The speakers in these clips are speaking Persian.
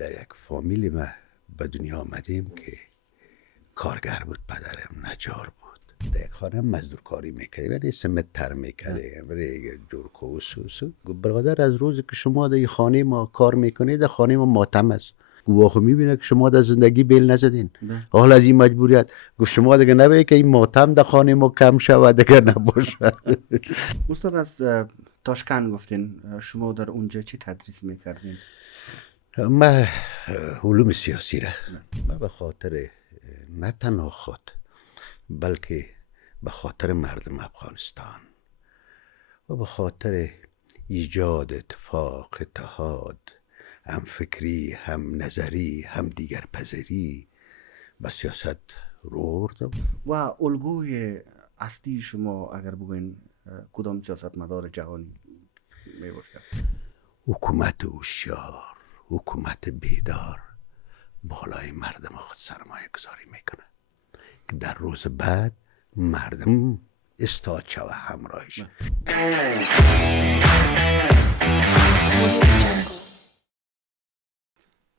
در یک فامیلی ما به دنیا آمدیم که کارگر بود پدرم، نجار بود. در یک خانه مزدور کاری میکردیم، ولی سمت تر میکردیم برای جورکو و سوسو. برادر از روزی که شما در خانه ما کار میکنید، در خانه ما ماتم است. گواه میبینه که شما در زندگی بیل نزدین. حال از این مجبوریت گفت شما دیگه نباید که این ماتم در خانه ما کم شود دیگه نباشه. استاد از تاشکند گفتین، شما در اونجا چی تدریس میکردین؟ من علوم سیاسی را من به خاطر نه تنها خود بلکه به خاطر مردم افغانستان و به خاطر ایجاد اتفاق، اتحاد، هم فکری، هم نظری، هم دیگر پذیری به سیاست رو آوردم. و الگوی اصلی شما اگر بگوین کدام سیاستمدار جهانی می باشد؟ حکومت هوشیار، حکومت بیدار بالای مردم خود سرمایه گذاری میکنه که در روز بعد مردم استاد شوه همراهش.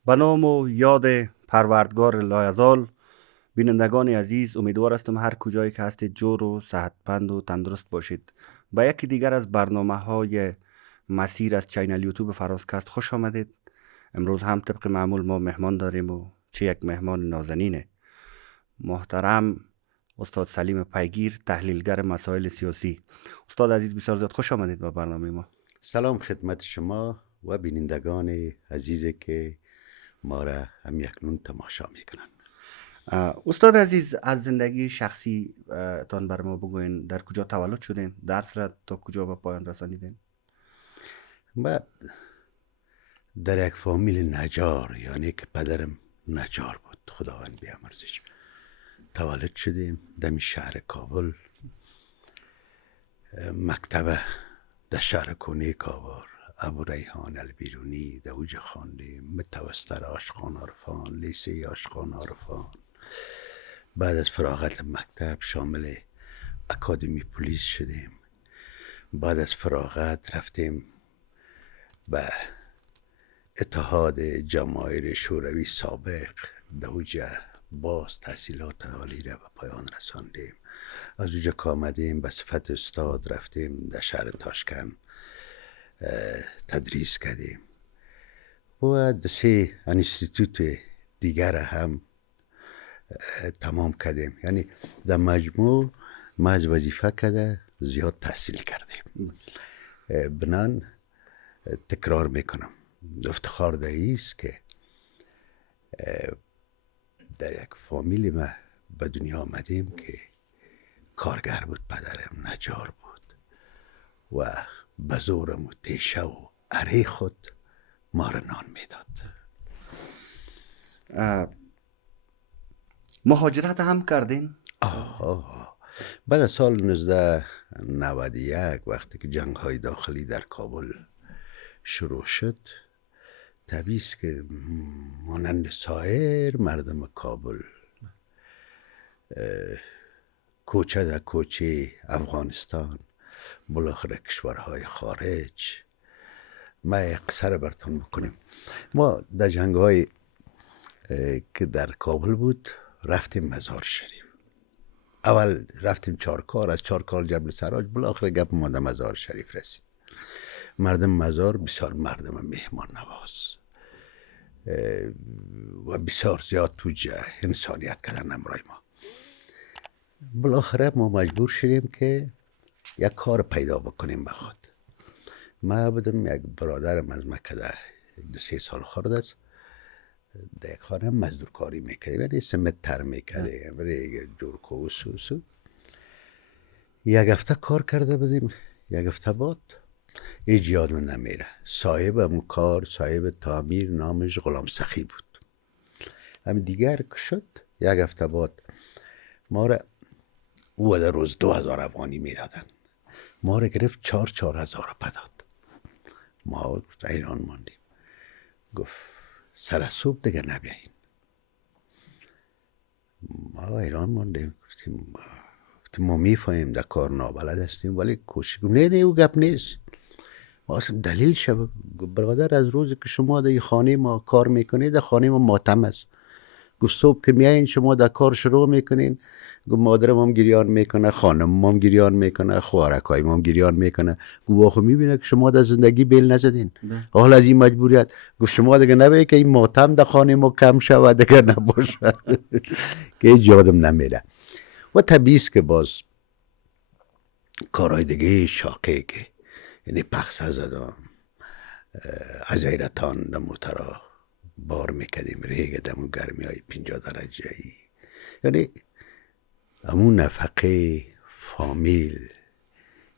به نام و یاد پروردگار لایزال، بینندگان عزیز، امیدوار هستم هر کجایی که هستید جور و صحتمند و تندرست باشید. به یکی دیگر از برنامه های مسیر از چینل یوتیوب فرازکست خوش آمدید. امروز هم طبق معمول ما مهمان داریم و چه یک مهمان نازنینه. محترم استاد سلیم پیگیر، تحلیلگر مسائل سیاسی. استاد عزیز بسیار زیاد خوش آمدید به برنامه ما. سلام خدمت شما و بینندگان عزیزی که ما را هم یکنون تماشا میکنن. استاد عزیز، از زندگی شخصی تان بر ما بگوین. در کجا تولد شدین؟ درس را تا کجا به پایان رسانیدین؟ من در یک فامیل نجار، یعنی که پدرم نجار بود، خداوند بیامرزش، تولد شدیم در شهر کابل. مکتب در شهر کنی کابل، ابو ریحان البیرونی در اوجه خواندیم، متوسطه آشقان عرفان، لیسه آشقان عرفان. بعد از فراغت مکتب شامل اکادمی پلیس شدیم. بعد از فراغت رفتیم به اتحاد جماهیر شوروی سابق در اوجه باز تحصیلات عالی را به پایان رساندیم. از اوجه که آمدیم به صفت استاد رفتیم در شهر تاشکند تدریس کردیم و در 3 انستیتوت دیگر هم تمام کردیم. یعنی در مجموع ما از وظیفه کرده زیاد تحصیل کردیم. بنان تکرار میکنم، افتخار در ایست که در یک فامیلی ما به دنیا آمدیم که کارگر بود پدرم، نجار بود و به زورم و تیشه و اره خود ما را نان میداد. مهاجرت هم کردین؟ بعد از سال 1991 وقتی که جنگ های داخلی در کابل شروع شد، طبیعی است که مانند سایر مردم کابل کوچه در کوچه افغانستان، بالاخره کشورهای خارج. ما یک قصه براتون بکنیم. ما در جنگ های که در کابل بود رفتیم مزار شریف. اول رفتیم چارکار، از چارکار جبل سراج، بالاخره گپ ما در مزار شریف رسید. مردم مزار بسیار مردم مهمان نواز و بسیار زیاد توجه انسانیت کردن امرای ما. بالاخره ما مجبور شدیم که یک کار پیدا بکنیم به خود. ما بودم یک برادرم از مکه ده 2-3 سال خورد است، در یک خانه مزدور کاری میکردیم، ولی سمت تر میکردیم برای جورکو و سوسو. یک هفته کار کرده بودیم، یک هفته بعد هیچ یادم نمیره، صاحب همون کار، صاحب تعمیر، نامش غلام سخی بود. همین دیگر که شد، یک هفته بعد ما را او در روز 2000 افغانی میدادن، ما را گرفت 4000 داد. ما ایران ماندیم، گفت سر صبح دیگه نبیاین. ما ایران ماندیم، گفتیم ما میفهمیم در کار نابلد هستیم ولی کوشش. نه او گپ نیست، اصلا دلیل شب برادر از روزی که شما در خانه ما کار میکنید، در خانه ما ماتم است. گفت صبح که میایین شما در کار شروع میکنین، گفت مادرم هم گریان میکنه، خانم هم گریان میکنه، خوارکای هم گریان میکنه. گفت آخه میبینه که شما در زندگی بیل نزدین، حال از این مجبوریت. گفت شما دیگه نباید که این ماتم در خانه ما کم شود دیگه نباشه که هیچ یادم نمیره. و طبیعی است که باز کارهای دیگه شاقه که یعنی پخصه زدم از ایرتان در موترا بار میکردیم، ریگ دمو گرمی های 50 درجه ای، یعنی همون نفقه فامیل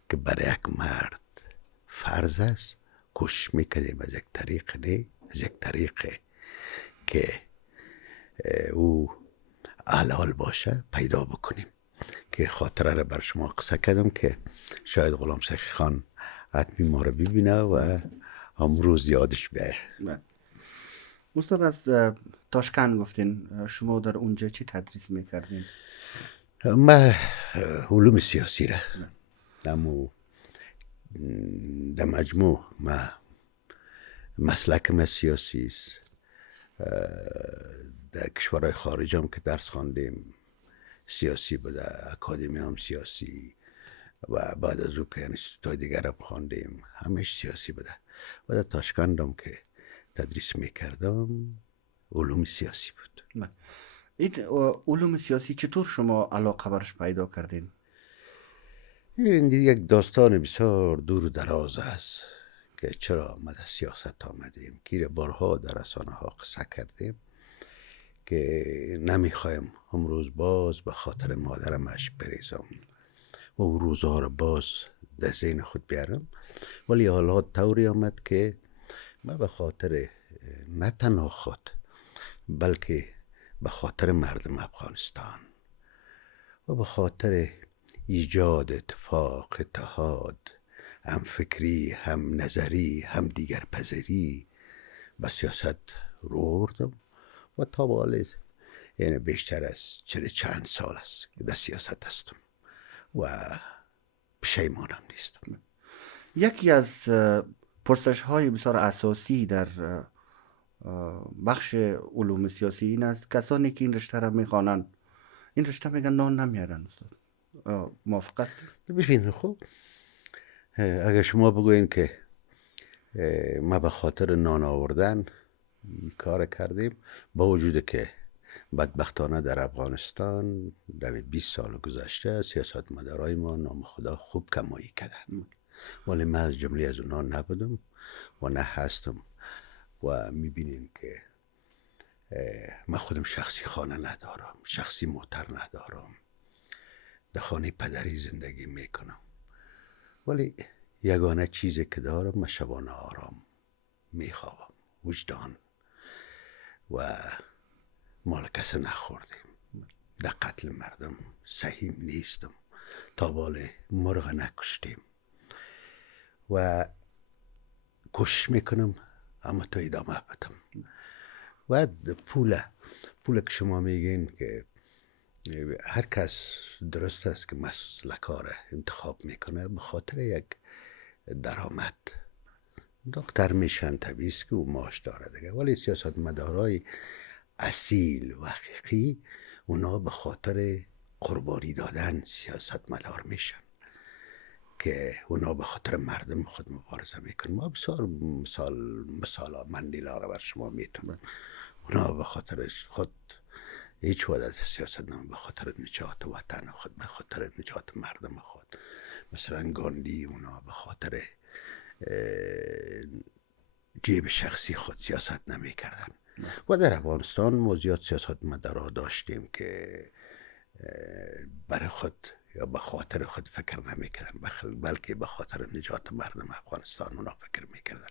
که برای یک مرد فرض است کش میکردیم از یک طریق، نه از یک طریق که او حلال باشه پیدا بکنیم. که خاطره را بر شما قصه کردم که شاید غلام سخی خان حتمی ما رو ببینه و امروز یادش بیایه. استاد از تاشکند گفتین، شما در اونجا چی تدریس میکردین؟ من علوم سیاسی را اما در مجموع من مسلکم سیاسی است. در کشورهای خارج هم که درس خواندیم سیاسی بوده، اکادمی هم سیاسی و بعد از او که انستیتوهای دیگر هم خواندیم همش سیاسی بوده. و در تاشکند هم که تدریس میکردم علوم سیاسی بود. این علوم سیاسی چطور شما علاقه برش پیدا کردین؟ این یک داستان بسیار دور و دراز است که چرا آمد سیاست آمدیم، که بارها در رسانه ها قصه کردیم که نمیخوایم امروز باز به خاطر مادرم اش بریزم و او روزها رو باز در ذهن خود بیارم. ولی حالات طوری آمد که من به خاطر نه تنها خود بلکه به خاطر مردم افغانستان و به خاطر ایجاد اتفاق، اتحاد، هم فکری، هم نظری، هم دیگر پذیری به سیاست رو آوردم و تا به حال یعنی بیشتر از 40 چند سال است که در سیاست هستم و پشیمانم نیستم. یکی از پرسش های بسیار اساسی در بخش علوم سیاسی این است کسانی که این رشته را میخوانند این رشته میگن نان نمیارن. استاد موافق هستید؟ ببین خب اگر شما بگوین که ما به خاطر نان آوردن کار کردیم، با وجود که بدبختانه در افغانستان در 20 سال گذشته سیاست مدارای ما نام خدا خوب کمایی کردن، ولی من از جمله از اونا نبودم و نه هستم. و میبینیم که من خودم شخصی خانه ندارم، شخصی موتر ندارم، در خانه پدری زندگی میکنم، ولی یگانه چیزی که دارم من شبانه آرام میخوابم، وجدان و مال کسی نخوردیم، در قتل مردم سهیم نیستم، تا بال مرغ نکشتیم و کش میکنم اما تو ادامه بدم. و پول که شما میگین که هر کس درست است که مسلکا را انتخاب میکنه به خاطر یک درآمد. دکتر میشن طبیعی است که او معاش داره دیگه، ولی سیاست مدارای اصیل و حقیقی اونا به خاطر قربانی دادن سیاست مدار میشن که اونا به خاطر مردم خود مبارزه میکنن. ما بسیار مثال مندیلا را بر شما میتونم. اونا به خاطر خود هیچ وقت از سیاست نمی، به خاطر نجات وطن خود، به خاطر نجات مردم خود. مثلا گاندی اونا به خاطر جیب شخصی خود سیاست نمی کردن. و در افغانستان ما زیاد سیاست مدارا داشتیم که برای خود یا به خاطر خود فکر نمی کردن، بلکه به خاطر نجات مردم افغانستان اونا فکر می کردن.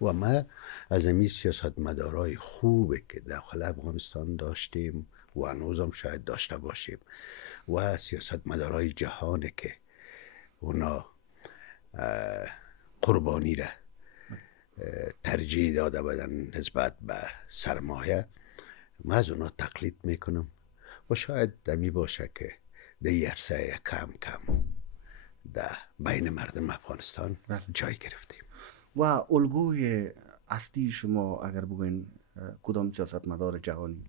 و ما از این سیاست مدارای خوبه که داخل افغانستان داشتیم و هنوزم شاید داشته باشیم و سیاست مدارای جهانه که اونا قربانی را ترجیح داده بدن نسبت به سرمایه، من از اونا تقلید میکنم و شاید دمی باشه که در یه عرصه کم در بین مردم افغانستان جای گرفتیم. و الگوی اصلی شما اگر بگوین کدام سیاستمدار جهانی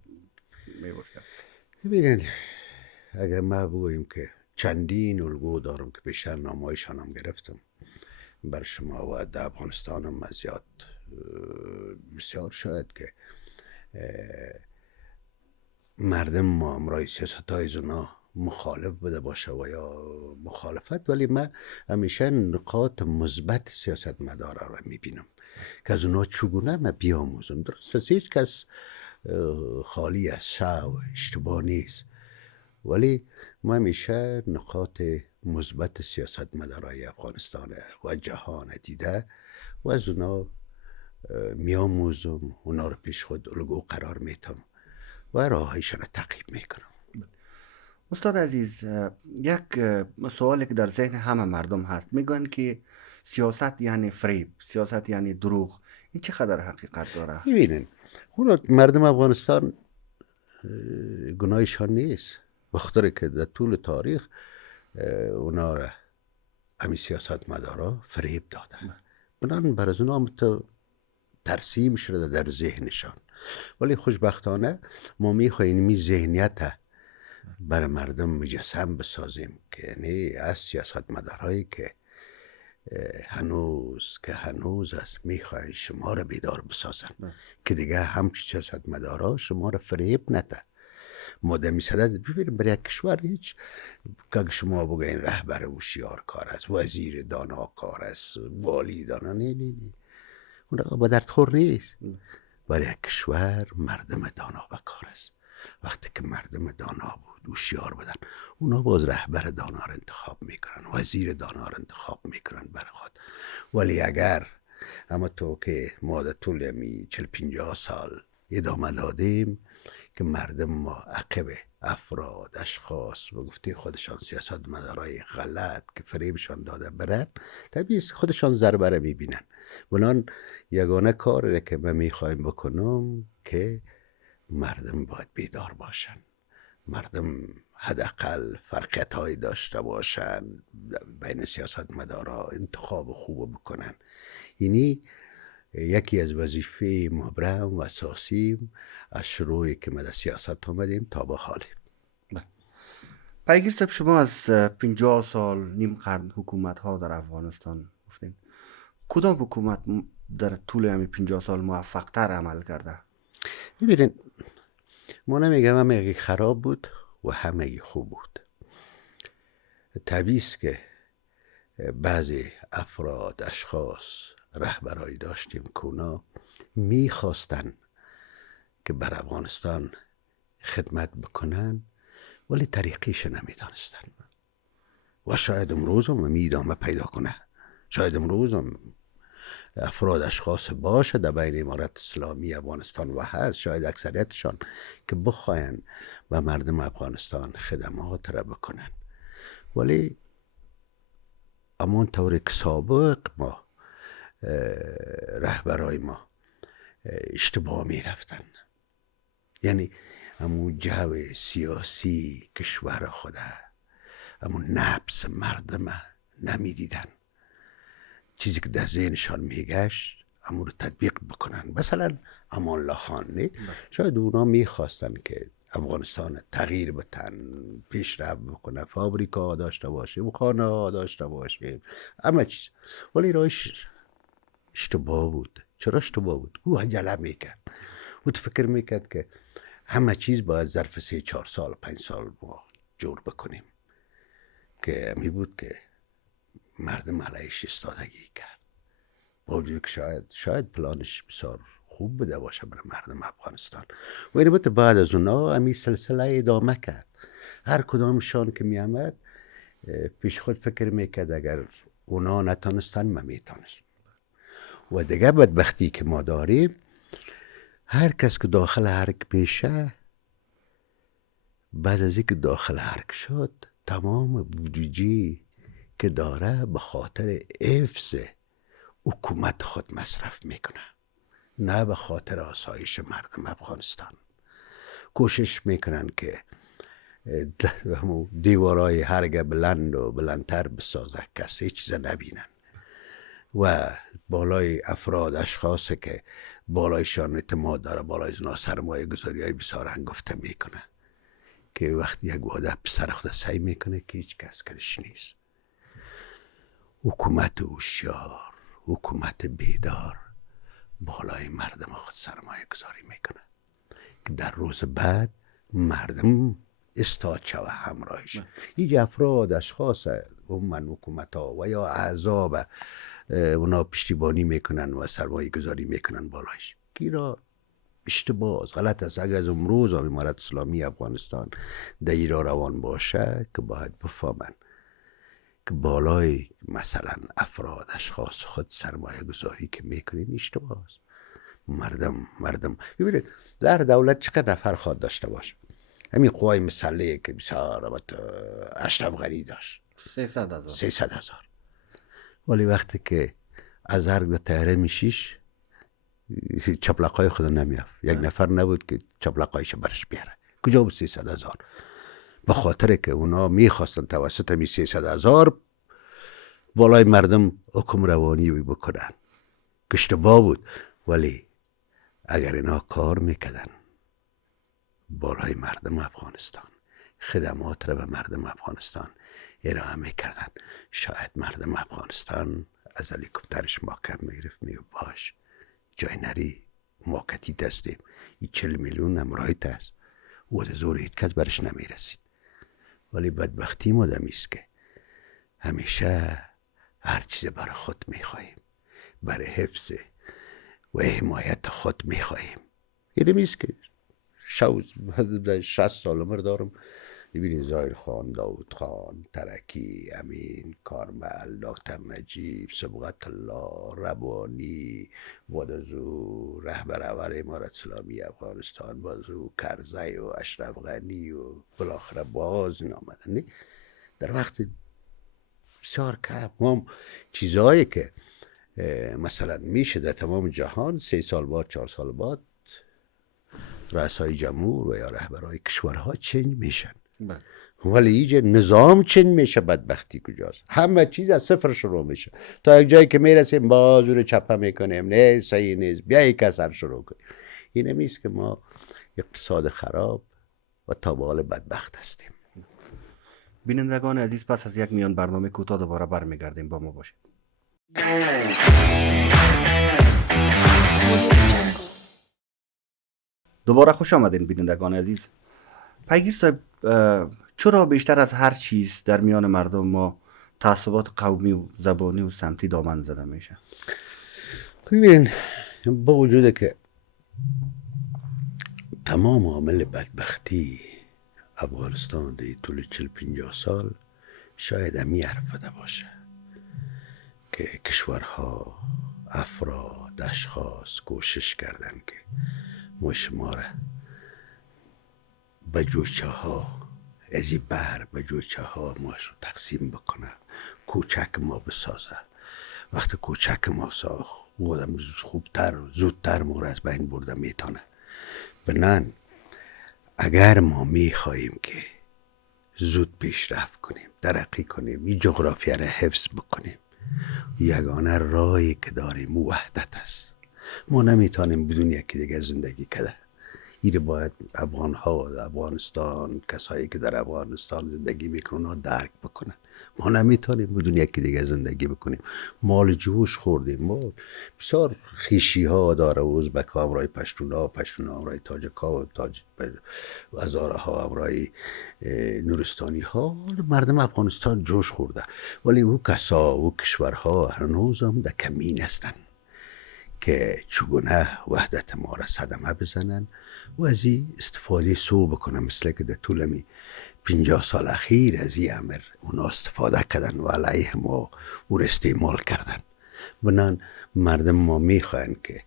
می باشد؟ ببینید، اگر ما بگوییم که چندین الگو دارم که بیشتر نامایشان هم گرفتم بر شما و در افغانستان هم زیاد بسیار شاید که مردم ما امرای سیاست های زنا مخالف بوده باشه و یا مخالفت، ولی من همیشه نقاط مثبت سیاست مدارا را میبینم که از اونا چگونه ما بیاموزم. درست است هیچ کس خالی از شر و اشتباه نیست، ولی ما همیشه نقاط مثبت سیاست مدارای افغانستان و جهان دیده و از اونا میاموزم، اونا رو پیش خود الگو قرار میتم و راهایشان را تعقیب میکنم. استاد عزیز، یک سوالی که در ذهن همه مردم هست، میگن که سیاست یعنی فریب، سیاست یعنی دروغ. این چقدر حقیقت داره؟ ببینین، مردم افغانستان گناهشان نیست، بخاطر که در طول تاریخ اونا را همین سیاست مدارا فریب دادن، بنان بر از اونا ترسیم شده در ذهنشان. ولی خوشبختانه ما میخواهیم این ذهنیت بر مردم مجسم بسازیم که یعنی از سیاست مدارهایی که هنوز است میخواهند شما را بیدار بسازن که دیگه همچی سیاست مدارها شما را فریب نده. ما در صدد ببینیم برای کشور هیچ که شما بگوین رهبر هوشیار کار است، وزیر دانا کار است، والی دانا، نه اون با درد خور نیست. برای کشور مردم دانا و کار است. وقتی که مردم دانا بود، هوشیار بودن، اونا باز رهبر دانا رو انتخاب میکنن، وزیر دانا رو انتخاب میکنن برای خود. ولی اگر اما تو که ما در طول 40-50 سال ادامه دادیم که مردم ما عقب افراد، اشخاص و گفته خودشان سیاست مدارای غلط که فریبشان داده برن، طبیعی خودشان ضربه میبینن. بنان یگانه کاری که من میخوایم بکنم که مردم باید بیدار باشن، مردم حداقل فرقیت های داشته باشن، بین سیاست مدارا انتخاب خوب بکنن. اینی یکی از وظیفه مبرم و اساسی از شروعی که ما در سیاست آمدیم تا به حال. پیگیر صاحب، شما از 50 سال نیم قرن حکومت ها در افغانستان گفتین، کدام حکومت در طول همین 50 سال موفق تر عمل کرده؟ ببینید، ما نمیگم همه خراب بود و همه خوب بود. طبیعی است که بعضی افراد، اشخاص، رهبرایی داشتیم که اونا میخواستن که بر افغانستان خدمت بکنن ولی طریقیش نمیدانستن و شاید امروز هم ادامه پیدا کنه. شاید امروز هم افراد، اشخاص باشه در بین امارت اسلامی افغانستان و هست، شاید اکثریتشان که بخواین و مردم افغانستان خدمات را بکنن، ولی امان طوری که سابق ما رهبرای ما اشتباه می رفتن، یعنی همون جو سیاسی کشور خوده، همون نبض مردم نمی دیدن، چیزی که در ذهنشان میگشت همون رو تطبیق بکنن. مثلا امان الله خان نه، شاید اونا میخواستن که افغانستان تغییر بتن، پیشرفت بکنه، فابریکا داشته باشیم، خانه ها داشته باشیم، همه چیز، ولی راهش اشتباه بود. چرا اشتباه بود؟ او عجله میکرد، او فکر میکرد که همه چیز باید ظرف 3-4 سال 5 سال ما جور بکنیم، که می بود که مردم علیش استادگی کرد، با وجود که شاید پلانش بسیار خوب بوده باشه برای مردم افغانستان. و این بود بعد از اونا همی سلسله ادامه کرد. هر کدامشان که می آمد پیش خود فکر میکرد اگر اونا نتانستن من میتانست. و دیگه بدبختی که ما داریم، هر کس که داخل حرک میشه، بعد از اینکه داخل حرک شد تمام بودجه که داره به خاطر حفظ حکومت خود مصرف میکنه، نه به خاطر آسایش مردم افغانستان. کوشش میکنن که دیوارای هرگه بلند و بلندتر بسازه، کسی چیز نبینن. و بالای افراد اشخاصی که بالایشان اعتماد داره، بالای اونا سرمایه گذاری های بسیار هنگفته میکنه که وقتی یک واده پسر خود سعی میکنه که هیچ کس کدش نیست. حکومت هوشیار، حکومت بیدار بالای مردم خود سرمایه گذاری میکنه که در روز بعد مردم استاد شوه همراهش. هیچ افراد اشخاص من حکومت ها و یا اعضاب اونا پشتیبانی میکنن و سرمایه گذاری میکنن بالایش. گیرا اشتباه غلط است. اگر از امروز امارت اسلامی افغانستان در ایرا روان باشه که باید بفهمن که بالای مثلا افراد اشخاص خود سرمایه گذاری که میکنین اشتباه است. مردم ببینید در دولت چقدر نفر خواد داشته باشه. همین قوای مسلحه که بسیار اشرف غنی داشت 300,000 ولی وقتی که از هر تهره میشیش چپلقای خود نمیافت. یک نفر نبود که چپلقایش برش بیاره. کجا بود 300,000؟ به خاطر که اونا میخواستن توسط می 300,000 بالای مردم حکم روانی بکنن که اشتباه بود. ولی اگر اینا کار میکردن بالای مردم افغانستان خدمات را به مردم افغانستان ارائه میکردن، شاید مردم افغانستان از هلیکوپترش ماکم میگرفت میگه باش جای نری موقتی دستیم. این 40 میلیون امرایت است و از زور هیچ کس برش نمیرسید. ولی بدبختی مدامیست که همیشه هر چیز برای خود میخواهیم، برای حفظ و حمایت خود میخواهیم. یعنی میست که 60 سال عمر دارم. ببینید ظاهر خان، داود خان، ترکی، امین، کارمل، دکتر نجیب، صبغت الله، ربانی، بادزو، رهبر اول امارت اسلامی افغانستان، بازو کرزی و اشرف غنی و بالاخره باز نامدن در وقت بسیار کم. هم چیزهایی که مثلا میشه در تمام جهان 3 سال بعد 4 سال بعد رئیسای جمهور و یا رهبرای کشورها چنج میشن. ولی اینجا نظام چنج میشه. بدبختی کجاست؟ همه چیز از صفر شروع میشه تا یک جایی که میرسیم بازور چپه میکنیم نه صحیح نیست بیا یک سر شروع کنیم. این نمیست که ما اقتصاد خراب و تابال بدبخت هستیم. بینندگان عزیز پس از یک میان برنامه کوتاه دوباره برمیگردیم. با ما باشید. دوباره خوش آمدین بینندگان عزیز. پیگیر صاحب، چرا بیشتر از هر چیز در میان مردم ما تعصبات قومی و زبانی و سمتی دامن زده میشه؟ ببین با وجود که تمام عامل بدبختی افغانستان در طول 40-50 سال شاید همی حرفده باشه که کشورها، افراد، اشخاص کوشش کردن که ما شما را به جوچه ها از این بحر به جوچه ها ما تقسیم بکنه، کوچک ما بسازه. وقتی کوچک ما ساخت بودم خوبتر و زودتر ما را از بین برده میتونه. بنان اگر ما میخواییم که زود پیشرفت کنیم، ترقی کنیم، این جغرافیا را حفظ بکنیم، یگانه راهی که داریم وحدت است. ما نمیتونیم بدون یکی دیگه زندگی کنه. این باید افغان ها و افغانستان، کسایی که در افغانستان زندگی میکنن درک بکنن. ما نمیتونیم بدون یکی دیگه زندگی بکنیم. مال جوش خوردیم. ما بسیار خیشی ها داره. ازبک ها امرای پشتون ها، پشتون ها امرای تاجک ها و هزاره ها امرای نورستانی ها. مردم افغانستان جوش خورده ولی او کسا و کشورها هنوز هم در کمین هستن که چگونه وحدت ما را صدمه بزنن و از این استفاده سو بکنن. مثل که در طول 50 سال اخیر از این امر اونا استفاده کردن و علیه ما او را استعمال کردن. بنان مردم ما میخواین که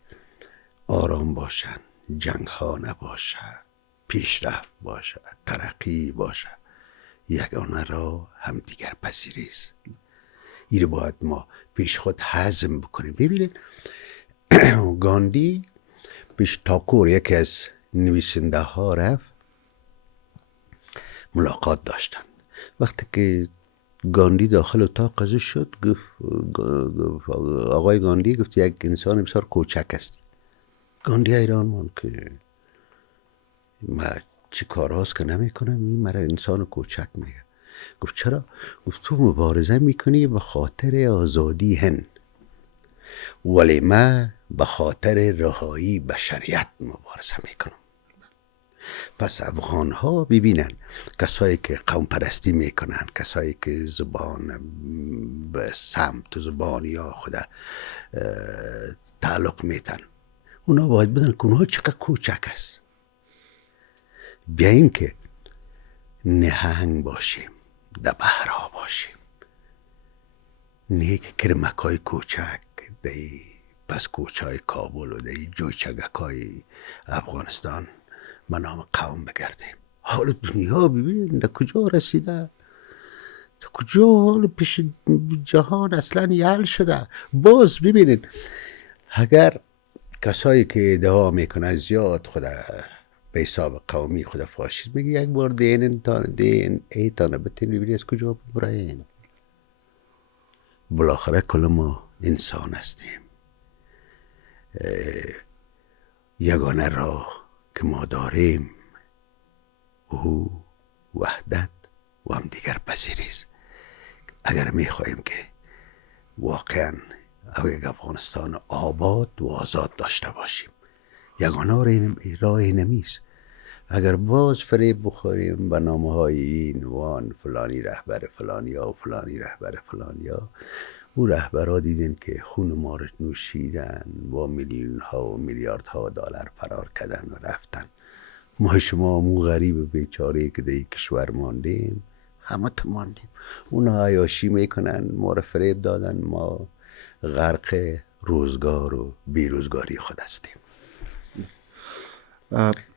آرام باشن، جنگ ها نباشه، پیشرفت باشه، ترقی باشه. یگانه را هم دیگر پذیری است. این باید ما پیش خود هضم بکنیم. ببینید گاندی پیش تاکور یکی از نویسنده ها رفت ملاقات داشتن. وقتی که گاندی داخل اتاق ازش شد، آقای گاندی گفت یک انسان بسیار کوچک است. گاندی حیران ماند که من چی کار هاست که نمی کنم این مرا انسان کوچک میگه. گفت چرا؟ گفت تو مبارزه میکنی به خاطر آزادی هند، ولی من به خاطر رهایی بشریت مبارزه میکنم. پس افغان ها ببینن کسایی که قوم پرستی میکنن، کسایی که زبان به سمت زبان یا خود تعلق میتن، اونا باید بدن که اونها چقدر کوچک است. بیاییم که نهنگ باشیم، در بحرها باشیم، نیک کرمکای کوچک دی پس کوچای کابل و دی جوچگکای افغانستان به نام قوم بگردیم. حال دنیا ببینید در کجا رسیده، در کجا حال پیش جهان اصلا یل شده. باز ببینید اگر کسایی که ادعا میکنن زیاد خود به حساب قومی خود فاشیست میگه، یک بار دین ایتانه بتین ببینید از کجا برین. بالاخره کل ما انسان هستیم. یگانه راه که ما داریم او وحدت و هم دیگر پذیری است. اگر میخواهیم که واقعا یک افغانستان آباد و آزاد داشته باشیم، یگانه راه نمیست. اگر باز فریب بخوریم به نامه های این وان فلانی رهبر فلانیا و فلانی رهبر فلانیا، او رهبرها دیدن که خون ما رو نوشیدن، با میلیون ها و میلیارد ها دلار فرار کردن و رفتن. ما شما مو غریب بیچاره که در کشور ماندیم، همه تا ماندیم. اونا عیاشی میکنن، ما رو فریب دادن، ما غرق روزگار و بیروزگاری خود هستیم.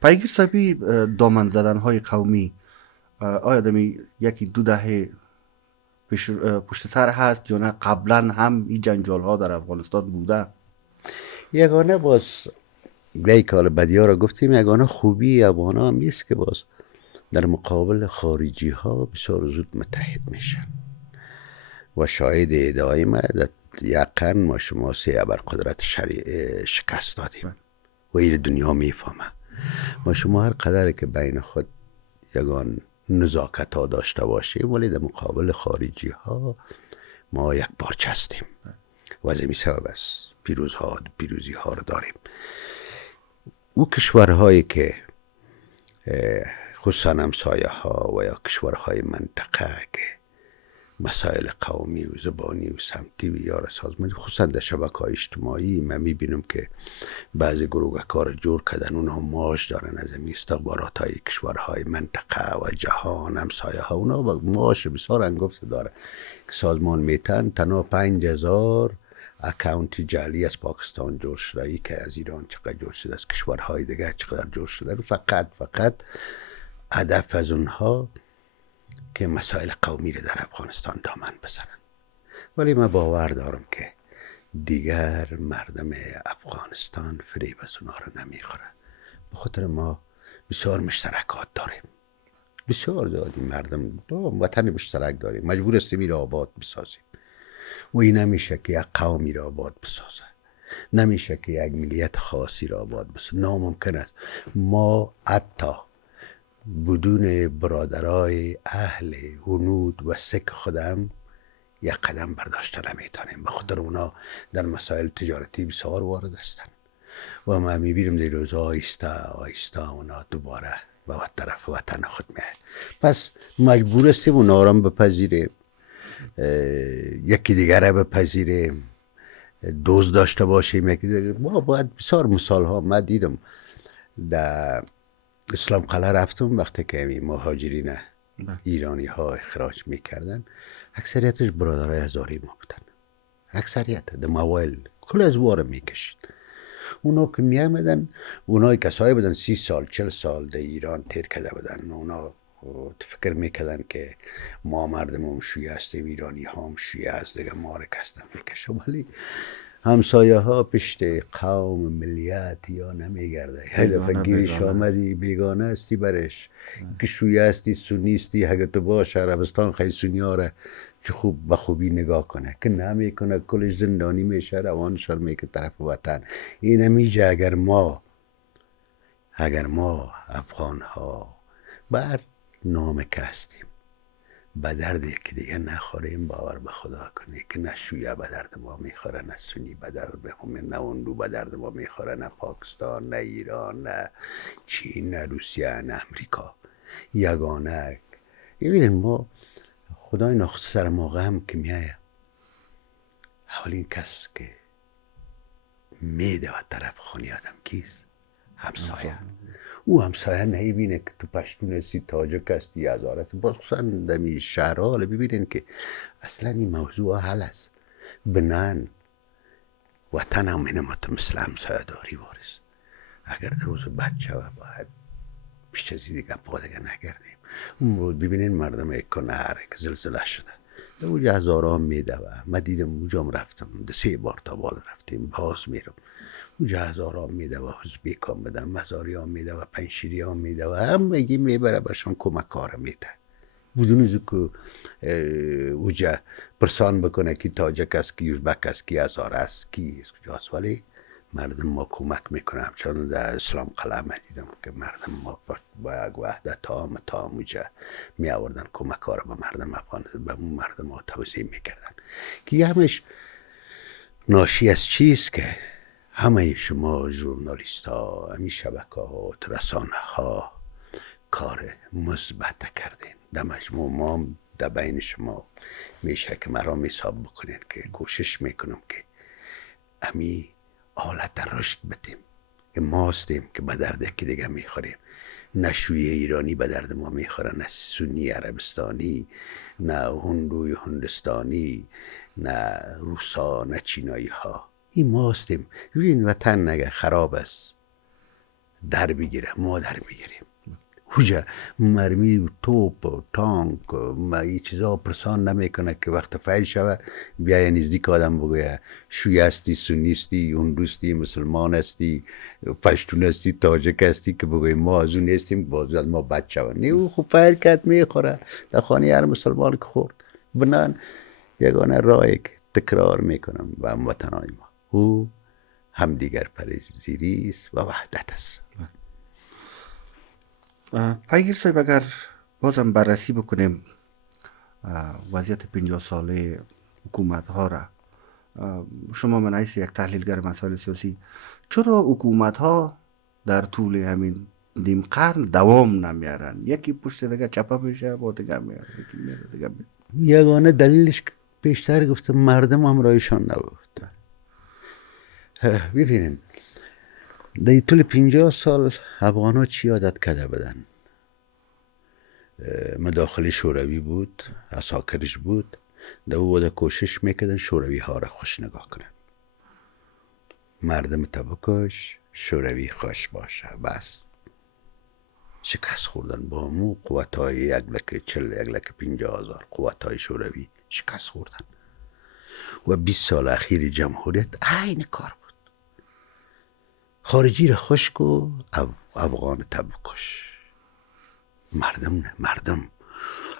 پیگیر صاحبی دامن زدن های قومی آیا دمی یکی دو دهه پشت سر هست یا نه قبلا هم این جنجال ها در افغانستان بوده؟ یگانه باز یک کار بدی ها را گفتیم، یگانه خوبی افغان ها هم نیست که باز در مقابل خارجی ها بسیار زود متحد میشن و شاهد ادعای ما یقین ما شما سه ابرقدرت شکست دادیم و این دنیا میفهمه. ما شما هر قدر که بین خود یگان نزاکت ها داشته باشیم، ولی در مقابل خارجی ها ما یک پارچه هستیم و از این سبب است پیروزی ها رو داریم. او کشورهایی که خصوصا همسایه ها و یا کشورهای منطقه که مسائل قومی و زبانی و سمتی و یا سازمانی خصوصا در شبکه‌های اجتماعی من میبینم که بعضی گروه کار جور کردن، اونها معاش دارن از این استخبارات های کشورهای منطقه و جهان همسایه ها، اونها معاش بسیار انگفت داره که سازمان میتن تنها 5000 اکاونت جعلی از پاکستان جور شده، ای که از ایران چقدر جور شده، از کشورهای دیگه چقدر جور شده، فقط هدف از اونها که مسائل قومی رو در افغانستان دامن بزنن. ولی من باور دارم که دیگر مردم افغانستان فریب از اونها رو نمیخوره، به خاطر ما بسیار مشترکات داریم، بسیار داریم، مردم وطن مشترک داریم، مجبور هستیم این آباد بسازیم و این نمیشه که یک قومی را آباد بسازه، نمیشه که یک ملیت خاصی را آباد بسازه، ناممکن است. ما حتی بدون برادرای اهل هنود و سک خودم یک قدم برداشته نمیتونیم، به خاطر اونا در مسائل تجارتی بسیار وارد هستن و ما میبینیم در روزها آیسته اونا دوباره به طرف وطن خود میاد. پس مجبور هستیم اونا را بپذیریم، یکی دیگر را بپذیریم، دوست داشته باشیم یکی دیگر. ما باید بسیار مثال ها من دیدم در اسلام قلعه رفتم، وقتی که مهاجرین ایرانی ها اخراج میکردن اکثریتش برادرای هزاری ما بودن، اکثریت در موایل کل از واره میکشید. اونا که میامدن، اونای کسایی بودن 30 سال 40 سال در ایران تیر کرده بودن، اونا فکر میکردن که ما مردم هم شیعه هستیم، ایرانی ها هم شیعه هست دیگه، ما رو کستن میکشه. ولی همسایه ها پشت قوم ملیت یا نمیگرده، یه دفعه گیرش آمدی بیگانه استی برش که شیعه استی سنی استی، اگه تو باش عربستان خیلی سنی ها را چه خوب به خوبی نگاه کنه که نمیکنه کلش زندانی میشه روانشان میکنه طرف وطن. این میجه اگر ما افغان ها بر نام که هستیم به درد یکی دیگه نخوریم، باور به خدا کنی که نه شیعه به درد ما میخوره، نه سنی به درد ما، نه هندو به درد ما میخوره، نه پاکستان، نه ایران، نه چین، نه روسیه، نه امریکا. یگانه ببینید ما خدای نخست سر ما غم که میایه، اولین کس که میده و طرف خانی آدم کیست؟ همسایه. او همسایه نمیبینه که تو پشتون هستی، تاجک هستی، هزار هستی. باز خصوصا دمی شهرها ببینین که اصلا این موضوع حل است. بنان وطن هم اینمت مثل همسایه داری وارث. اگر در روز بد شوه باید بیش از دیگه پا دیگه نگردیم. اون بود ببینین مردم کنر که زلزله شده در اونجا هزارها میده و من دیدم اونجا رفتم 3 بار تا بالا رفتیم، باز میرم اونجا هزارها میده و حزبی کام بدن، مزاری ها میده و پنشیری ها میده و همگی میبره برشان کمک کار میده بدون از که اونجا پرسان بکنه کی تاجک است، کی ازبک است، کی هزار است، کی کجاست. ولی مردم ما کمک میکنه. همچنان در اسلام قلعه من دیدم که مردم ما با یک وحدت تام اونجا می آوردن کمک ها رو به مردم افغان، به مردم ما توضیح میکردن که همش ناشی از چیست که همه شما ژورنالیست ها، همین شبکه ها، رسانه ها کار مثبت کردین. در مجموع ما در بین شما میشه که مرا حساب بکنین که کوشش میکنم که امی حالت رشد بدیم که ما هستیم که به درد یکی دیگه میخوریم. نه شیعه ایرانی به درد ما میخوره، نه سنی عربستانی، نه هندوی هندستانی، نه روسا، نه چینایی ها. این ما هستیم. این وطن نگه خراب است در بگیره، ما در میگیریم. اوجا مرمی و توپ و تانک و این چیزا پرسان نمیکنه که وقت فیل شوه بیای نزدیک آدم بگویه شیعه هستی، سنی هستی، هندوستی، مسلمان هستی، پشتون هستی، تاجک هستی، که بگویی ما از اون نیستیم باز از ما بد شوه. نه، او خوب فیل کرد میخوره در خانه هر مسلمان که خورد. بنان یگانه راهی که تکرار میکنم و هموطنای ما او همدیگر پذیری است و وحدت است. پیگیر صاحب اگر بازم بررسی بکنیم وضعیت 50 ساله حکومت ها را، شما من حیث یک تحلیلگر مسائل سیاسی، چرا حکومت ها در طول همین نیم قرن دوام نمیارن؟ یکی پشت دیگه چپه میشه با دیگه میاره، یکی میاره دیگه میاره. یگانه دلیلش بیشتر گفتم مردم همراهشان نبود. ببینین در طول 50 سال افغان ها چی عادت کرده بدن؟ مداخله شوروی بود، عساکرش بود، در او وقت کوشش میکردن شوروی ها را خوش نگاه کنن. مردم تبکش شوروی خوش باشه بس. شکست خوردن با مو قوت های 1,40,000 قوت های شوروی شکست خوردن و 20 سال اخیر جمهوریت عین کار بود. خارجی را خوش کو، افغان تبکش. مردم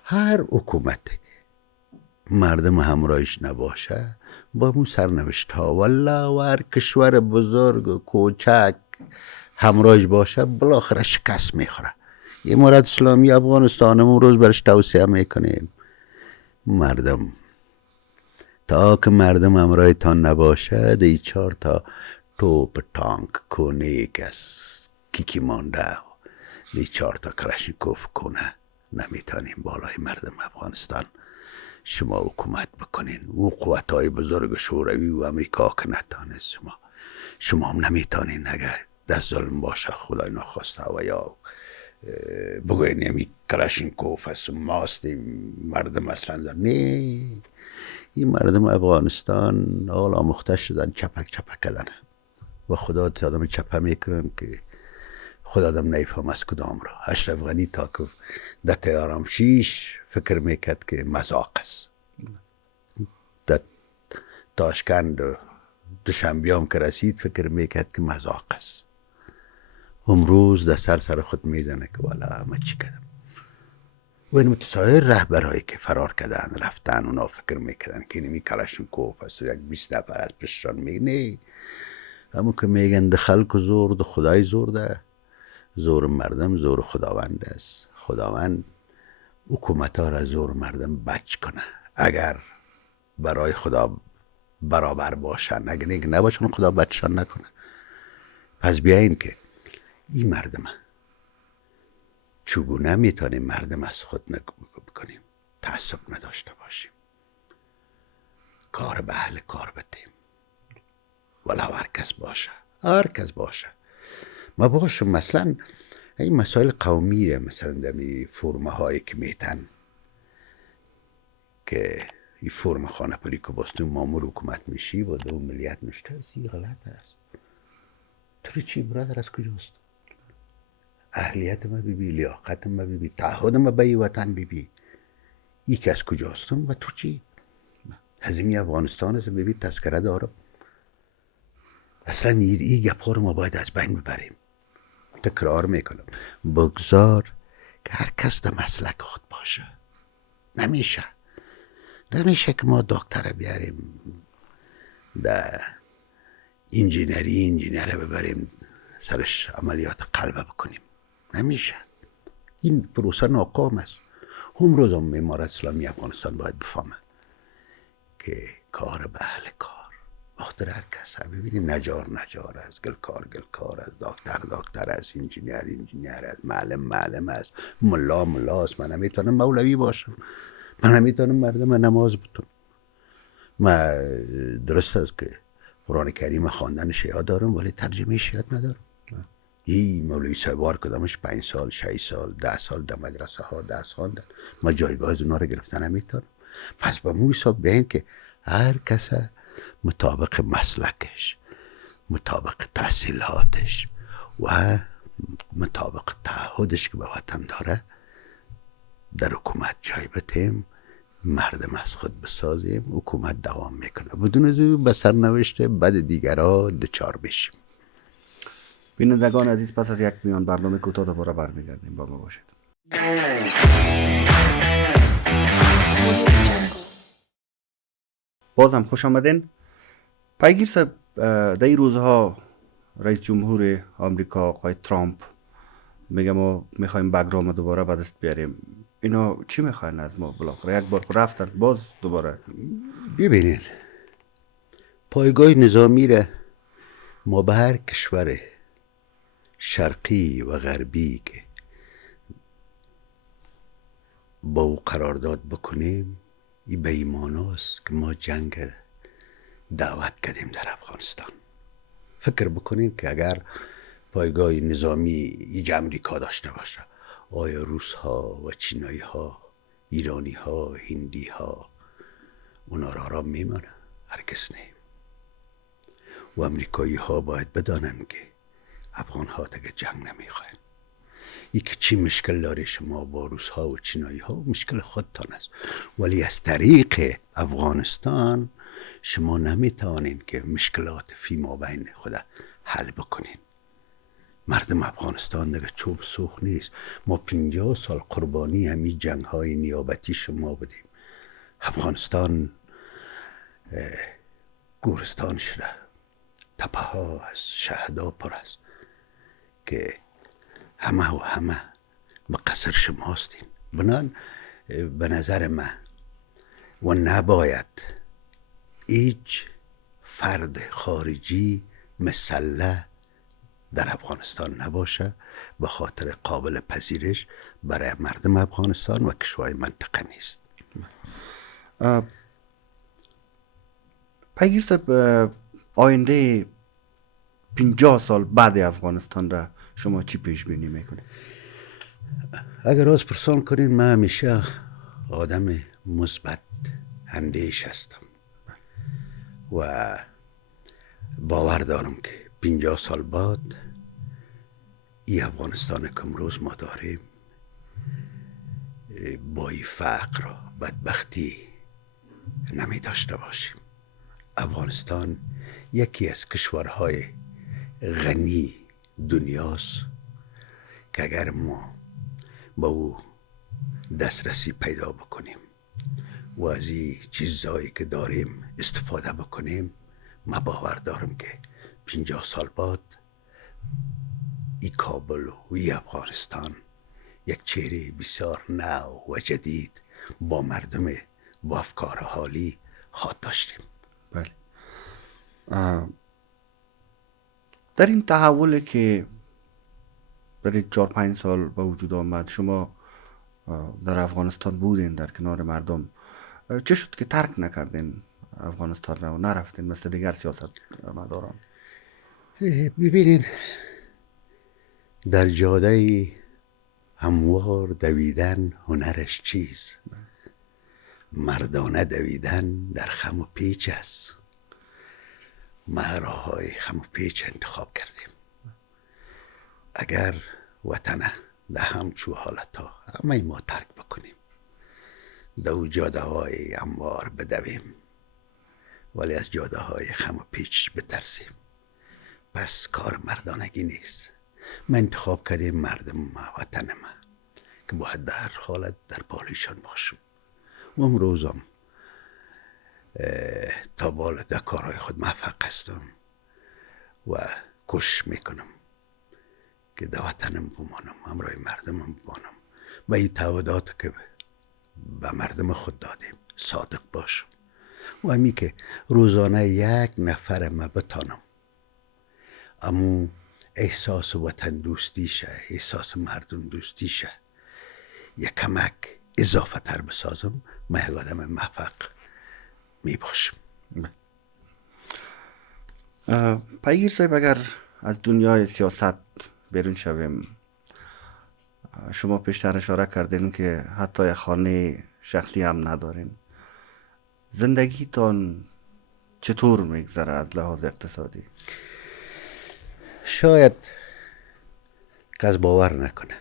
هر حکومت مردم همراهش نباشه با مو سرنوشت ها والله و هر کشور بزرگ و کوچک همراهش باشه بالاخره شکست میخوره. امارت اسلامی افغانستان امون روز برش توصیه میکنیم مردم تا که مردم همراه تان نباشه دی 4 تا توپ تانک کنه کس کی مانده دی 4 تا کلاشینکوف کنه نمیتونیم بالای مردم افغانستان شما حکومت بکنین. او قوتهای بزرگ شوروی و امریکا که نتانست شما هم نمیتونین. اگر دست ظلم باشه خدای نخواسته و یا بگوین یمی کلاشینکوف هست ماستیم مردم اصلا نه. این مردم افغانستان حال آموخته شدن چپک کردن و خدا آدم چپه میکنن که خود آدم نیفهم از کدام را. اشرف غنی تا که در تهران شیش فکر میکرد که مذاق است. در تاشکند دوشنبه هم که رسید فکر میکرد که مذاق است. امروز در سر خود میزنه که والا من چی کردم. و این متسایر رهبرهایی که فرار کردن رفتن اونا فکر میکردن که اینمی کلاشنکوف است و یک 20 نفر از پشتشان میگه همون که میگن ده خلق زور ده خدای زور ده، زور مردم زور خداوند است. خداوند حکومت ها را زور مردم بچ کنه اگر برای خدا برابر باشن، اگر اینکه نباشن خدا بچشان نکنه. پس بیاین که این مردمه چگونه میتونیم مردم از خود بکنیم، تعصب نداشته باشیم، کار به اهل کار بدیم، ولو هر کس باشه، هر کس باشه. ما باشم مثلا این مسائل قومی مثلا در فرمه هایی که میتن که این فرم خانه پری که باستون مامور حکومت میشی و دو ملیت نشته این غلط است. تو چی برادر از کجاست؟ اهلیت ما ببی، لیاقت ما ببی، تعهد ما به وطن ببی، ای که از کجاست و تو چی؟ هزیمی افغانستان است ببی تذکره دارم. اصلا این گپا رو ما باید از بین ببریم. تکرار میکنم بگذار که هر کس در مسلک خود باشه. نمیشه که ما دکتر بیاریم در انجینر ببریم سرش عملیات قلب بکنیم. نمیشه. این پروسه ناکام است. هم روز هم امارت اسلامی افغانستان باید بفهمه که کار به اهل کار وقت هر کس هست. ببینید نجار است، گلکار است، دکتر است، انجینیر است، معلم است، ملا است. من نمیتونم مولوی باشم، من نمیتونم مردم نماز بتونم. من درست است که قرآن کریم خواندن شیعه دارم ولی ترجمه شیعه ندارم. این مولوی صاحبار کدامش 5 سال 6 سال 10 سال در مدرسه ها درس خواندن، ما جایگاه از اونا رو گرفتن نمیتونم. پس به مو حساب بیاین که هر کس مطابق مسلکش، مطابق تحصیلاتش و مطابق تعهدش که به وطن داره در حکومت جای بتیم، مردم از خود بسازیم، حکومت دوام میکنه بدون از به سرنوشت بد دیگرها دچار بشیم. بینندگان عزیز، پس از یک میان برنامه کوتاه دوباره برمیگردیم. با ما باشید. بازم خوش آمدین. پیگیر صاحب، در این روزها رئیس جمهور آمریکا آقای ترامپ میگه ما میخوایم بگرام دوباره به دست بیاریم. اینا چی میخواین از ما؟ بالاخره یک بار رفتن باز دوباره. ببینید پایگاه نظامی را ما به هر کشور شرقی و غربی که با او قرارداد بکنیم این به ایمان است که ما جنگ دعوت کردیم در افغانستان. فکر بکنیم که اگر پایگاه نظامی ایج امریکا داشته باشه، آیا روس ها و چینایی ها، ایرانی ها، هندی ها اونا را آرام میمانه؟ هرگز نه. و امریکایی ها باید بدانن که افغان ها دیگه جنگ نمیخواین. ای که چی مشکل داره شما با روس ها و چینایی ها، مشکل خودتان است، ولی از طریق افغانستان شما نمیتوانین که مشکلات فیما بین خود حل بکنین. مردم افغانستان دیگه چوب سوخت نیست. ما 50 سال قربانی همین جنگ های نیابتی شما بدیم. افغانستان گورستان شده، تپه ها از شهدا پر است که همه مقصر شما هستین. بنان به نظر من و نباید هیچ فرد خارجی مسلح در افغانستان نباشه به خاطر قابل پذیرش برای مردم افغانستان و کشورهای منطقه نیست. پیگیر صاحب، آینده 50 سال بعد افغانستان را شما چی پیش بینی میکنید؟ اگر از پرسان کنین من همیشه آدم مثبت اندیش هستم و باور دارم که 50 سال بعد این افغانستان که امروز ما داریم با این فقر و بدبختی نمی داشته باشیم. افغانستان یکی از کشورهای غنی دنیاست که اگر ما با او دسترسی پیدا بکنیم و از این چیزایی که داریم استفاده بکنیم. من باور دارم که 50 سال بعد ای کابل و ای افغانستان یک چهره بسیار نو و جدید با مردم با افکار حالی خواهد داشتیم. بله. در این تحولی که در این 4-5 سال به وجود آمد، شما در افغانستان بودین در کنار مردم، چه شد که ترک نکردین افغانستان را و نرفتین مثل دیگر سیاست مداران؟ ببینید، در جاده هموار دویدن هنرش چیز، مردانه دویدن در خم و پیچ است. ما راههای خم و پیچ انتخاب کردیم. اگر وطن در همچو حالت ها همه ما ترک بکنیم، دو جاده های هموار بدویم ولی از جاده های خم و پیچ بترسیم، پس کار مردانگی نیست. ما انتخاب کردیم مردم ما، وطن ما، که باید در هر حالت در پالیشان باشم. و امروزم تا بالا در کارهای خود موفق هستم و کوشش میکنم که در وطنم بمانم، همراه مردمم بمانم و این تعهدات که به مردم خود دادیم صادق باشم و همی که روزانه یک نفر ما بتانم امو احساس وطن دوستیشه، احساس مردم دوستیشه یک کمک اضافه تر بسازم، ما یک آدم موفق می باشم. پیگیر صاحب، اگر از دنیای سیاست بیرون شویم، شما پیشتر اشاره کردین که حتی یک خانه شخصی هم ندارین. زندگیتان چطور میگذره از لحاظ اقتصادی؟ شاید کس باور نکنه،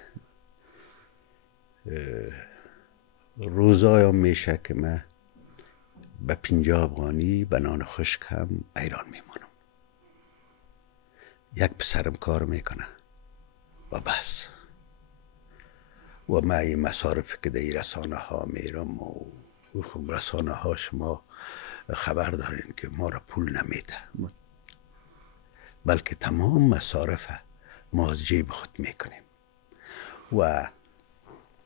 روزایم میشه که من به 50 افغانی به نان خشک هم ایران میمانم. یک پسرم کار میکنه و بس. و من این مصارف که در رسانه ها میرم و رسانه ها شما خبر دارین که ما را پول نمیده، بلکه تمام مصارف ما از جیب خود میکنیم. و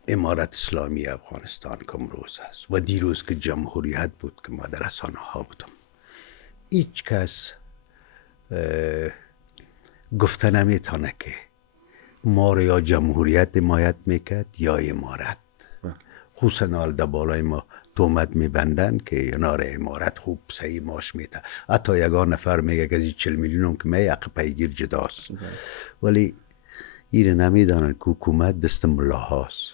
امارت اسلامی افغانستان که امروز است و دیروز که جمهوریت بود که ما در رسانه ها بودم، هیچ کس گفته نمیتونه که ما رو یا جمهوریت حمایت میکرد یا امارت. خصوصا حال در بالای ما تهمت میبندن که اینا را امارت خوب صحیح ماش میده. حتی یگان نفر میگه که از 40 میلیون که می حق پیگیر جداست، ولی ایره نمیدانن که حکومت دست ملاهاست.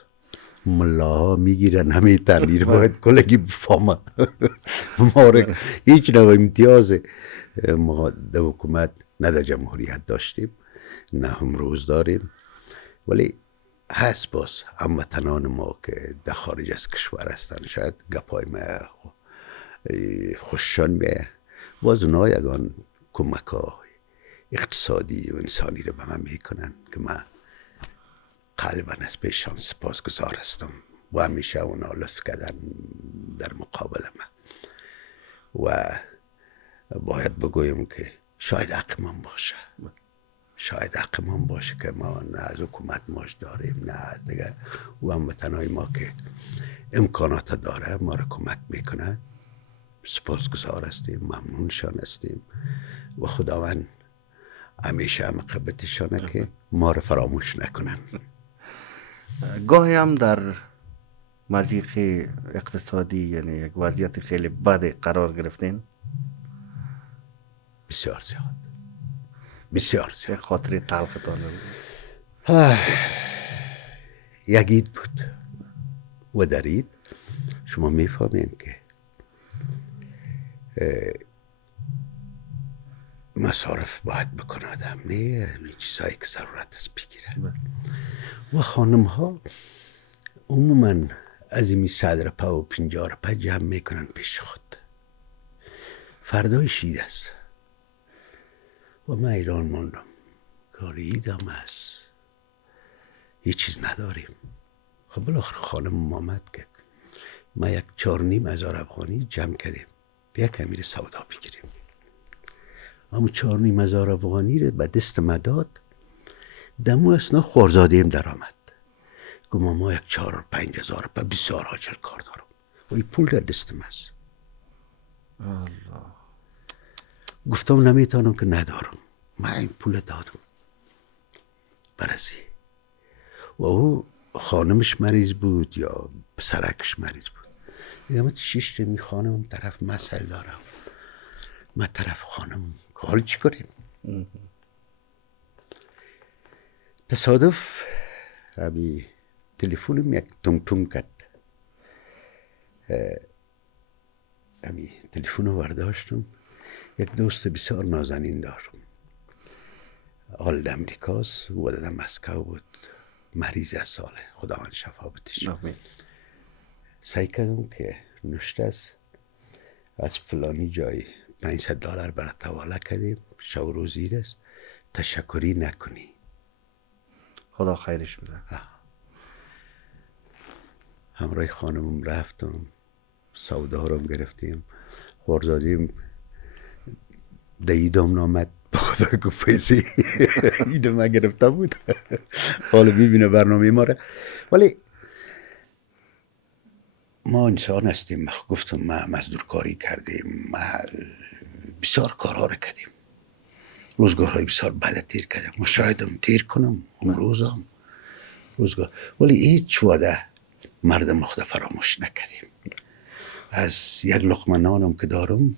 ملاها میگیرن نمیتن، ایره باید کلگی بفهمه. ما را هیچ نوع امتیاز ما در حکومت نه در جمهوریت داشتیم نه امروز داریم، ولی هست باز هموطنان ما که در خارج از کشور هستن. شاید گپای ما خوششان میه، باز اونا یگان کمک های اقتصادی و انسانی رو به من میکنن که من قلبا از پیشان سپاسگزار هستم و همیشه اونا لطف کردن در مقابل من. و باید بگویم که شاید حق من باشه، شاید حق من باشه که ما نه از حکومت ماش داریم نه دیگه، و هموطنای ما که امکانات داره ما را کمک میکنن، سپاسگزار هستیم، ممنونشان هستیم و خداوند همیشه هم قبتشانه که ما را فراموش نکنن. گاهی هم در مضیق اقتصادی، یعنی یک وضعیت خیلی بد قرار گرفتین؟ بسیار زیاد، بسیار زیاد. یک خاطر تلختان یک عید بود و در عید شما میفهمین که مصارف باید بکنه آدم، نه این چیزهایی که ضرورت است بگیره. و خانم ها عموما از این 100 رپا و 50 رپا جمع میکنن پیش خود. فردای شید است و من ایران موندم، کار عید هم هست، هیچ چیز نداریم. خب بالاخره خانم آمد که ما 4,500 افغانی جمع کردیم یک امیر سودا بگیریم. اما 4,500 افغانی رو به دست ما داد. دمو اسنا خوارزادیم در آمد. گفتم ما 4,000-5,000 بسیار عاجل کار دارم و این پول در دستم است. گفتم نمیتونم که ندارم. من این پول دادم برسی و او خانمش مریض بود یا پسرکش مریض بود. دیگه شیش می خانم طرف مسئله دارم، ما طرف خانم حال چی کنیم؟ تصادف ابی تلفنم یک تونگ تونگ کرد. ابی تلفن رو برداشتم. یک دوست بسیار نازنین دارم، حال امریکاست و در مسکو بود، مریض از ساله، خداوند شفا بدهش. سعی کردم که نوشته است از فلانی جای $500 برات حواله کردیم، شو روزی است، تشکری نکنی، خدا خیرش بده. همراه خانمم رفتم، سودا رو گرفتیم، خوارزادیم دیدم نامد، به خدا گفت پیسی ایده من گرفته بود. حالا ببینه برنامه ما را. ولی ما انسان هستیم. گفتم ما مزدور کاری کردیم، ما بسیار کارها رو کردیم، روزگارهای بسیار بد تیر کردیم. ما شایدم تیر کنم اون روزم روزگار، ولی هیچ وعده مردم مخدا فراموش نکردیم. از یک لقمه نانم که دارم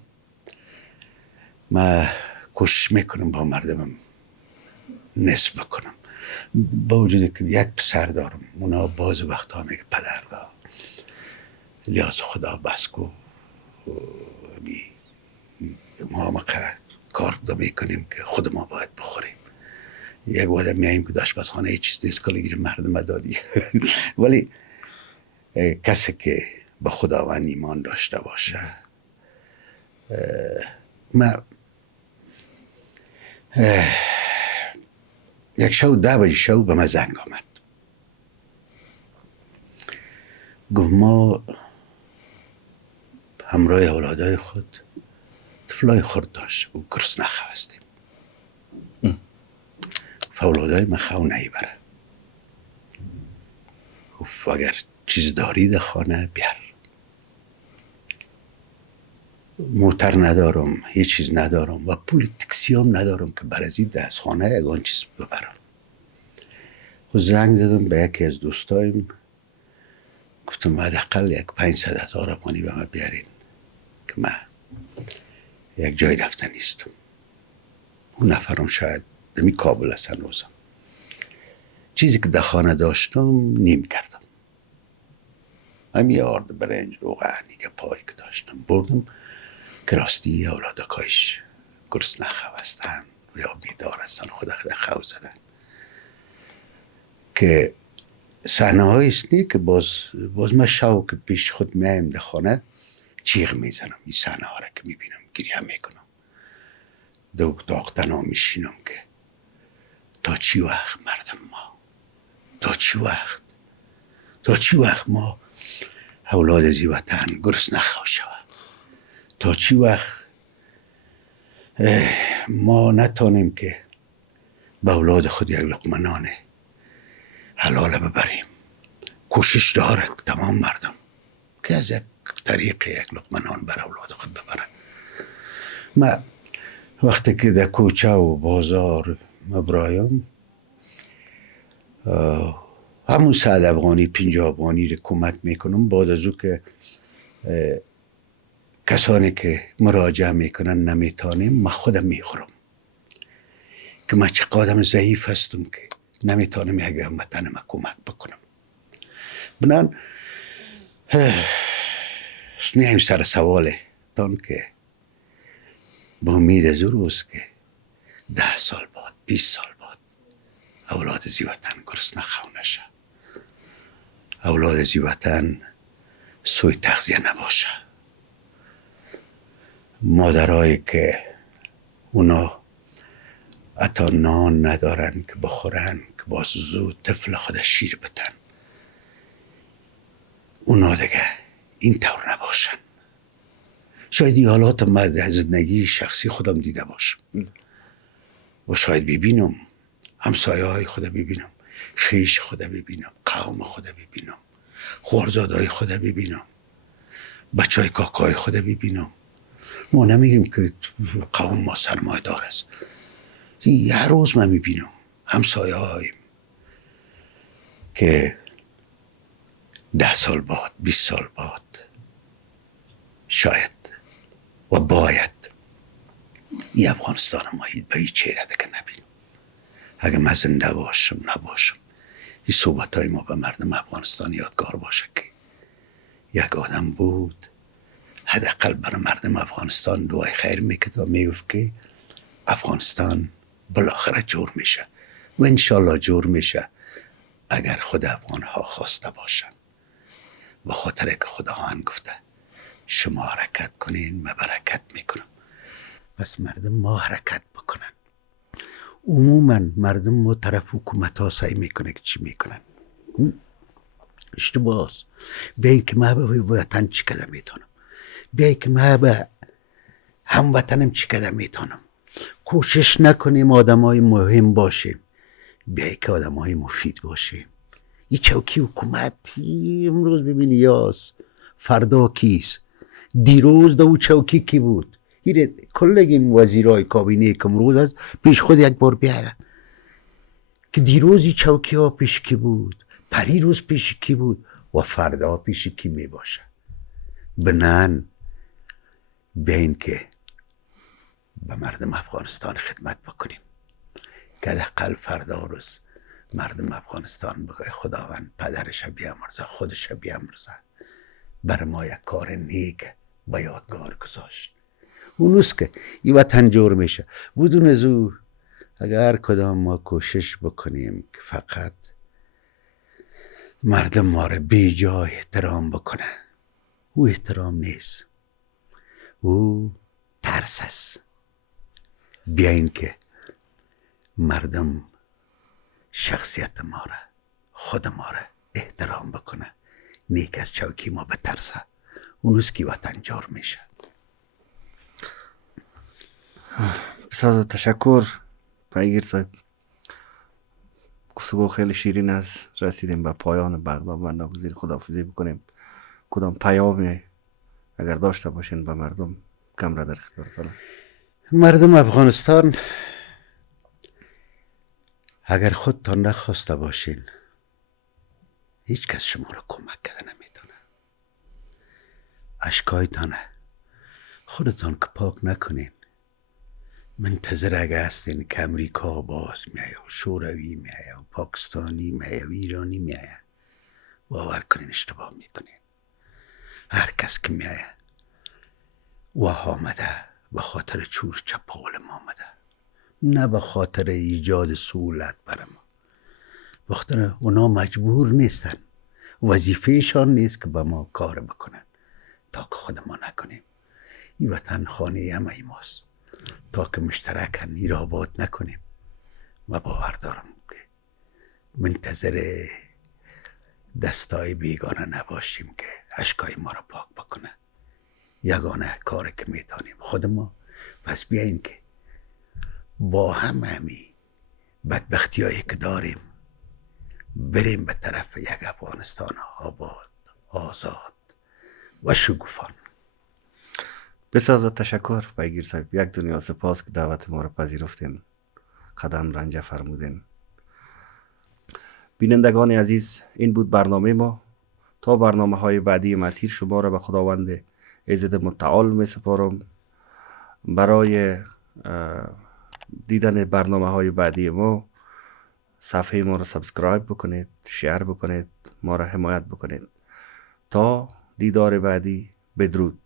ما کوشش میکنم با مردمم نصف بکنم. با وجود که یک پسر دارم، اونا باز وقتا میگه پدر با لیاز خدا بس کو ما کار دا میکنیم که خود ما باید بخوریم. یک وعده میاییم که داشت بس خانه هیچ چیز نیست که گیر مردم دادی. ولی کسی که به خداوند ایمان داشته باشه، ما یک شو 10 بجه شو به من زنگ آمد، گفت ما همراه اولادای خود طفلای خورد داشت و گرسنه خواستیم، فاولادای من خو نیبره. گفت اگر چیز داری در خانه بیار. موتر ندارم، هیچ چیز ندارم و پول تکسی هم ندارم که برازید از خانه یگان چیز ببرم. و زنگ دادم به یکی از دوستایم، گفتم حداقل یک 500,000 افغانی به من بیارین که من یک جای رفته نیستم. اون نفرم شاید دمی کابل است هنوزم. چیزی که در خانه داشتم نیم کردم. همین آرد برنج روغنی که پای که داشتم بردم که راستی اولادکایش گرسنه خواستن یا بیدار هستن، خدا خو زدن. که صحنه های اسنی که باز من شو که پیش خود میایم در خانه چیغ میزنم. این صحنه ها را که میبینم گریه میکنم، داغتنا میشینم که تا چی وقت مردم ما، تا چی وقت ما اولاد زی وطن گرسنه خو شود، تا چی وقت ما نتانیم که به اولاد خود یک لقمه نان حلال ببریم. کوشش داره تمام مردم که از یک طریق یک لقمه نان بر اولاد خود ببرن. ما وقتی که در کوچه و بازار مبرایم همون 100 افغانی 50 افغانی رو کمک میکنم. بعد از او که کسانی که مراجعه میکنن نمیتانیم، من خودم میخورم که من چه قدم ضعیف هستم که نمیتونم یک هموطن ما کمک بکنم. بنان میایم سر سوال تان که با امید از روز که 10 سال بعد 20 سال بعد اولاد زی وطن گرسنه خو نشه، اولاد زی وطن سوی تغذیه نباشه، مادرایی که اونا حتی نان ندارن که بخورن که باز زود طفل خود شیر بتن، اونا دیگه این طور نباشن. شاید این حالات من از زندگی شخصی خودم دیده باشم و شاید ببینم همسایه های خود ببینم، خیش خود ببینم، قوم خود ببینم، خوارزادهای خود ببینم، بچه های کاکای خود ببینم. ما نمیگیم که قوم ما سرمایه دار است. یه روز من میبینم همسایه هایم که 10 سال بعد 20 سال بعد شاید و باید این افغانستان ما به این چهره دیگه نبینم. اگه من زنده باشم نباشم این صحبت های ما به مردم افغانستان یادگار باشه که یک آدم بود حداقل برای مردم افغانستان دعای خیر میکرد و میگفت که افغانستان بالاخره جور میشه و انشالله جور میشه اگر خود افغان ها خواسته باشن. به خاطر که خداوند گفته شما حرکت کنین من برکت میکنم. پس مردم ما حرکت بکنن. عموما مردم ما طرف حکومت ها سعی میکنه که چی میکنن. اشتباه است. بیاین که من به وطن چی کده میتونم، بیاین که من به هموطنم چی کده میتونم. کوشش نکنیم آدم های مهم باشیم، بیاین که آدم های مفید باشیم. این چوکی حکومتی امروز ببینی یاست فردا کیست. دیروز دو چوکی کی بود؟ کل این وزیرای کابینه که امروز هست پیش خود یک بار بیارن که دیروز این چوکی ها پیش کی بود، پری روز پیش کی بود و فردا پیش کی می باشه. بنان بیاین که به مردم افغانستان خدمت بکنیم که حداقل فردا روز مردم افغانستان بگه خداوند پدرش بیامرزه خودش بیامرزه بر ما یک کار نیک به یادگار گذاشت. اونوست که این وطن جور میشه. بدون از او اگر کدام ما کوشش بکنیم که فقط مردم ما را بی جای احترام بکنه، او احترام نیست، او ترس است. بیاین که مردم شخصیت ما را خود ما را احترام بکنه، نیک از چوکی ما بترسه. اونوست که وطن جور میشه. بسیار تشکر پیگیر صاحب. گفتگو خیلی شیرین است. رسیدیم به پایان برنامه. ناگزیر خداحافظی بکنیم. کدام پیامی اگر داشته باشین به مردم کم را در اختیارتان. مردم افغانستان اگر خودتان نخواسته باشین هیچ کس شما را کمک کرده نمیتونه. اشکایتانه خودتان که پاک نکنین منتظر اگه هستین که امریکا باز میایه و شوروی میایه و پاکستانی میایه و ایرانی میایه، باور کنین اشتباه میکنین. هر کس که میایه و آمده به خاطر چور چپاول ما آمده، نه به خاطر ایجاد سهولت برای ما. به خاطر اونا مجبور نیستن، وظیفهشان نیست که به ما کار بکنن تا که خود ما نکنیم. این وطن خانه همه ماست. تا که مشترکن ای را آباد نکنیم و باور دارم که منتظر دستای بیگانه نباشیم که اشکای ما را پاک بکنه. یگانه کاری که میتونیم خود ما. پس بیاییم که با همی بدبختی هایی که داریم بریم به طرف یک افغانستان آباد، آزاد و شکوفان. بسیار تشکر پیگیر صاحب. یک دنیا سپاس که دعوت ما را پذیرفتین، قدم رنجه فرمودین. بینندگان عزیز، این بود برنامه ما. تا برنامه های بعدی مسیر شما را به خداوند عزت متعال می سپارم. برای دیدن برنامه های بعدی ما صفحه ما را سابسکرایب بکنید، شیر بکنید، ما را حمایت بکنید. تا دیدار بعدی، بدرود.